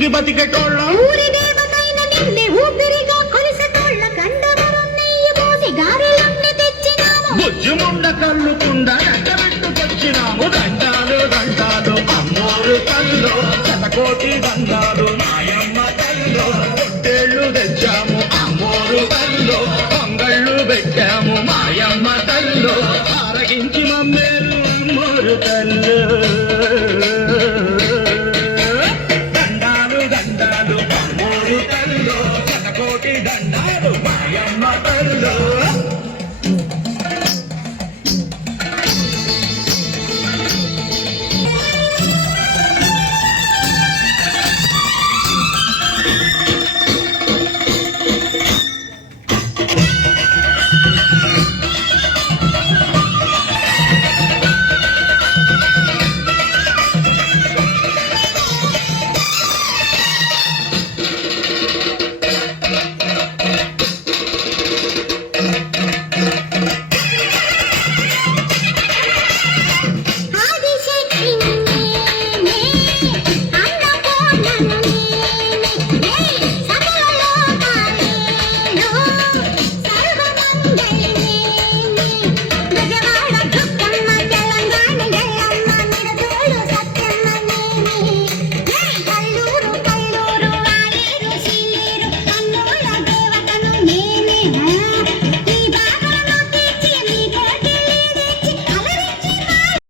ఊసిగి బతికెటోళ్ళం ఊరి దేవతైన నిన్నే ఊపిరిగా కొలిసెటోళ్ళ గండవరం నెయ్యి పోసి గారెలన్నీ తెచ్చినాము బుజ్జుముండ కళ్ళు కుండ ఎక్కబెట్టుకొచ్చినాము దండాలు దండాలు అమ్మోరు కల్లో శతకోటి దండాలు మాయమ్మ కల్లో పొట్టేళ్ళు తెచ్చాము అమ్మోరు కల్లో పొంగళ్ళు పెట్టాము మాయమ్మ కల్లో ఆరగించి మమ్మేలు అమ్మోరు కల్లో దండాలు దండాలు అమ్మోరు కల్లో శతకోటి దండాలు మాయమ్మ కల్లో